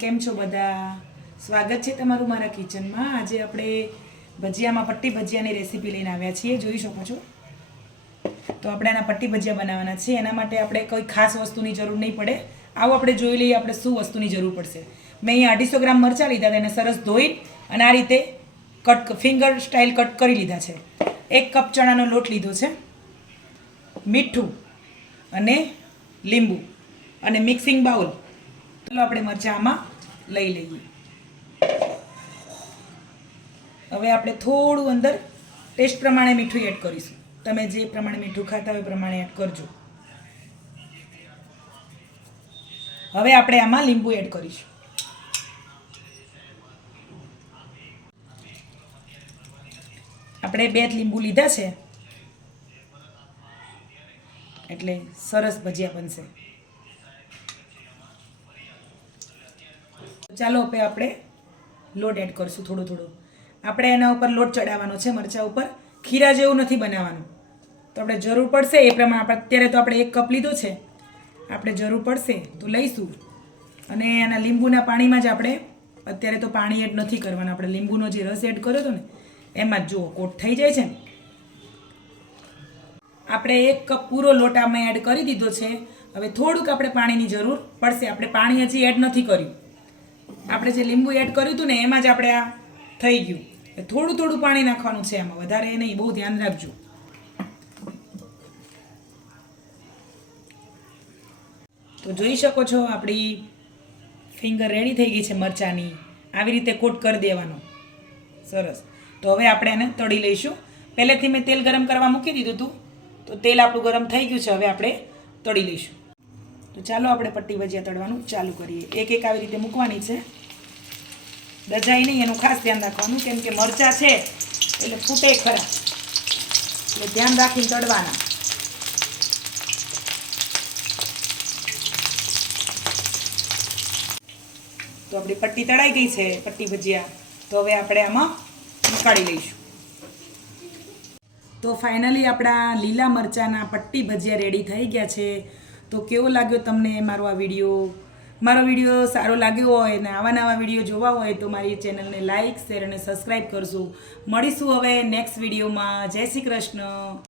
કેમ છો બધા? સ્વાગત છે તમારું મારા કિચનમાં. આજે આપણે ભજીયામાં પટ્ટી ભજીયાની રેસીપી લઈને આવ્યા છીએ, જોઈ શકો છો. તો આપણે આના પટ્ટી ભજીયા બનાવવાના છે. એના માટે આપણે કોઈ ખાસ વસ્તુની જરૂર નહીં પડે. આવો આપણે જોઈ લઈએ આપણે શું વસ્તુની જરૂર પડશે. મેં અહીંયા 250 ગ્રામ મરચાં લીધા હતા, એને સરસ ધોઈ અને આ રીતે ફિંગર સ્ટાઇલ કટ કરી લીધા છે. 1 કપ ચણાનો લોટ લીધો છે, મીઠું અને લીંબુ અને મિક્સિંગ બાઉલ. ચાલો આપણે મરચાં આમાં લઈ લઈએ. હવે આપણે થોડું અંદર ટેસ્ટ પ્રમાણે મીઠું એડ કરીશું. તમે જે પ્રમાણે મીઠું ખાતા હોય એ પ્રમાણે એડ કરજો. હવે આપણે આમાં લીંબુ એડ કરીશું. આપણે 2 લીંબુ લીધા છે એટલે સરસ ભજીયા બનશે. ચાલો હવે આપણે લોટ એડ કરીશું થોડું થોડું. આપણે એના ઉપર લોટ ચડાવવાનો છે, મરચાં ઉપર. ખીરા જેવું નથી બનાવવાનું. તો આપણે જરૂર પડશે એ પ્રમાણે અત્યારે તો આપણે 1 કપ લીધો છે, આપણે જરૂર પડશે તો લઈશું. અને એના લીંબુના પાણીમાં જ આપણે અત્યારે તો પાણી એડ નથી કરવાનું. આપણે લીંબુનો જે રસ એડ કર્યો હતો ને એમાં જ જુઓ કોટ થઈ જાય છે ને. આપણે 1 કપ પૂરો લોટ આમાં એડ કરી દીધો છે. હવે થોડુંક આપણે પાણીની જરૂર પડશે. આપણે પાણી હજી એડ નથી કર્યું. આપણે જે લીંબુ એડ કર્યું હતું ને એમાં જ આપણે આ થઈ ગયું. થોડું થોડું પાણી નાખવાનું છે આમાં, વધારે નહીં, બહુ ધ્યાન રાખજો. તો જોઈ શકો છો આપણી ફિંગર રેડી થઈ ગઈ છે મરચાંની. આવી રીતે કોટ કરી દેવાનો સરસ. તો હવે આપણે એને તળી લઈશું. પહેલેથી મેં તેલ ગરમ કરવા મૂકી દીધું હતું, તો તેલ આપણું ગરમ થઈ ગયું છે. હવે આપણે તળી લઈશું. તો ચાલો આપણે પટ્ટી ભજીયા તળવાનું ચાલુ કરીએ. એક એક આવી રીતે મૂકવાની છે, દજાઈ નહીં, એનું ખાસ ધ્યાન રાખવાનું, કેમ કે મરચાં છે એટલે ફૂટે ખરા, એટલે ધ્યાન રાખીને તળવાના. તો આપણી પટ્ટી તળાઈ ગઈ છે, પટ્ટી ભજીયા. તો હવે આપણે આમાં નીકાળી લઈશું. તો ફાઇનલી આપણા લીલા મરચાંના પટ્ટી ભજીયા રેડી થઈ ગયા છે. તો કેવો લાગ્યો તમને મારો આ વિડીયો? મારો વિડીયો સારો લાગ્યો હોય અને આવા નવા વિડીયો જોવા હોય તો મારી ચેનલને લાઇક, શેર અને સબસ્ક્રાઈબ કરજો. મળીશું હવે નેક્સ્ટ વિડીયોમાં. જય શ્રી કૃષ્ણ.